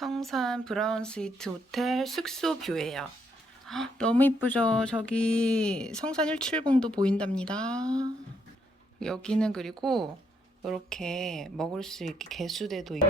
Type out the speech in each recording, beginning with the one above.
성산 브라운 스위트 호텔 숙소 뷰예요. 헉, 너무 이쁘죠? 저기 성산 170도 보인답니다. 여기는 그리고 이렇게 먹을 수 있게 개수대도 있고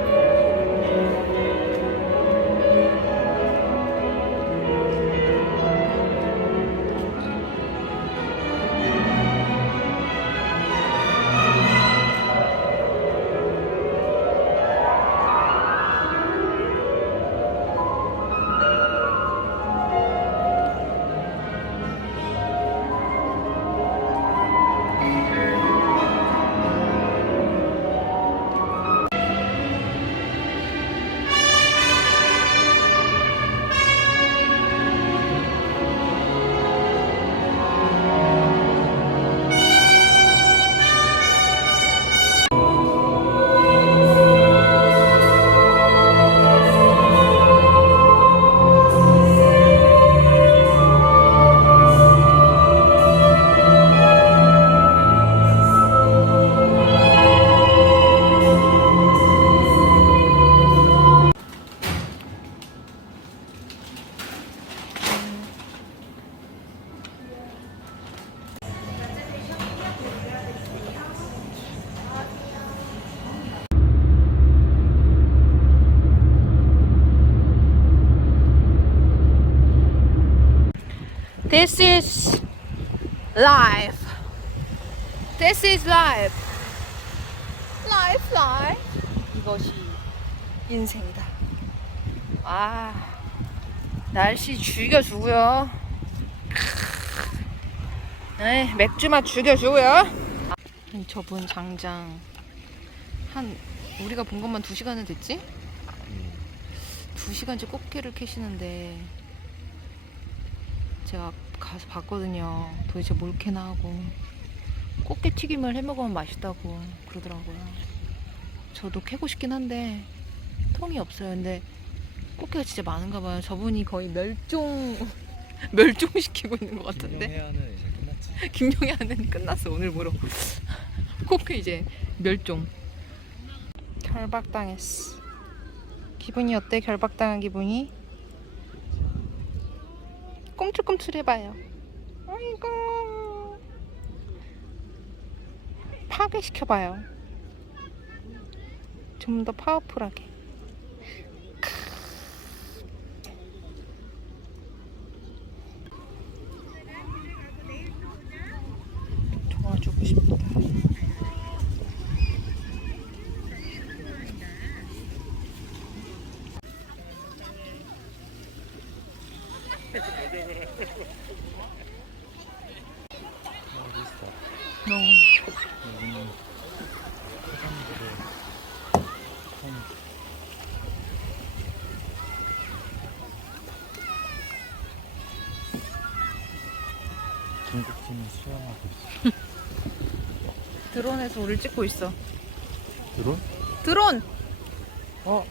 This is life. This is life. Life, life. 이것이 인생이다. 아, 날씨 죽여주고요. 에이, 맥주 맛 죽여주고요. 저분 장장 한 우리가 본 것만 두 시간은 됐지? 두 시간째 꽃게를 캐시는데 제가 가서 봤거든요. 도대체 뭘 캐나 하고 꽃게 튀김을 해 먹으면 맛있다고 그러더라고요. 저도 캐고 싶긴 한데 통이 없어요. 근데 꽃게가 진짜 많은가 봐요. 저분이 거의 멸종 멸종시키고 있는 것 같은데. 김용희 하는 끝났어 오늘부로. 꽃게 이제 멸종. 결박당했어. 기분이 어때? 결박당한 기분이? 꿈틀꿈틀 해봐요. 아이고. 파괴시켜봐요. 좀 더 파워풀하게. 도와주고 싶다. 너무 여기는 사람들의 참 중국팀이 수영하고 있어. 드론에서 우리를 찍고 있어. 드론? 드론! 어?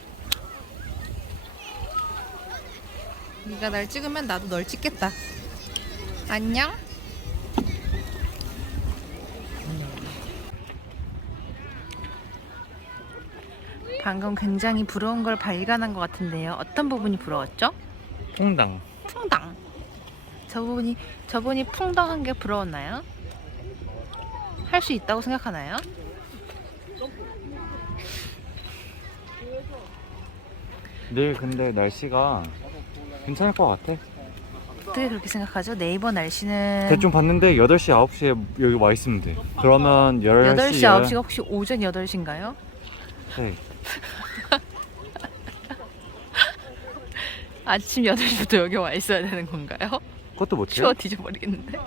네가 날 찍으면 나도 널 찍겠다. 안녕? 방금 굉장히 부러운 걸 발견한 것 같은데요. 어떤 부분이 부러웠죠? 통당. 풍당. 저분이 저분이 풍덩한 게 부러웠나요? 할 수 있다고 생각하나요? 내일 근데 날씨가 괜찮을 것 같아. 어떻게 그렇게 생각하죠? 네이버 날씨는 대충 봤는데 8시, 9시에 여기 와 있으면 돼. 그러면 10시, 8시, 9시가 혹시 오전 8시인가요? 네. 아침 8시부터 여기 와 있어야 되는 건가요? 그것도 못 추워? 뒤져버리겠는데?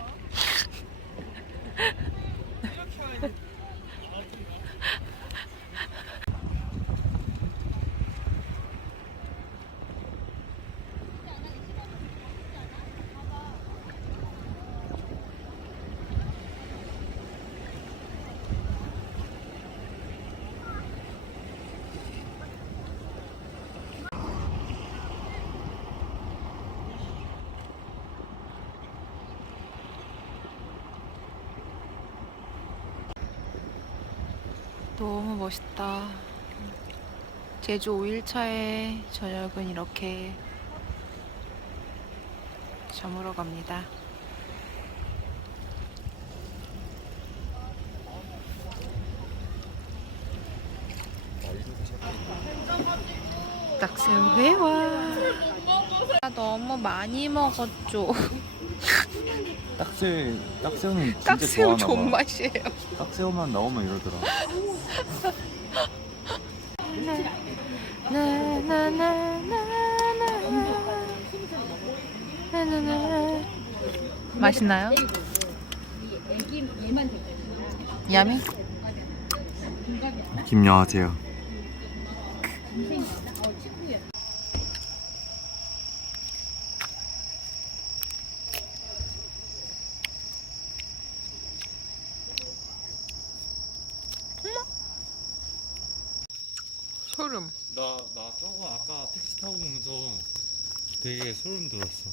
너무 멋있다. 제주 5일차의 저녁은 이렇게 저물어 갑니다. 딱새우 회와 너무 많이 먹었죠. 딱새 딱새우는 진짜 딱새우 좋아하나 봐. 존맛이에요. 딱새우만 나오면 이러더라. 맛있나요? 야미? 김여하세요. 소름. 나, 나 저거 아까 택시 타고 오면서 되게 소름 돋았어.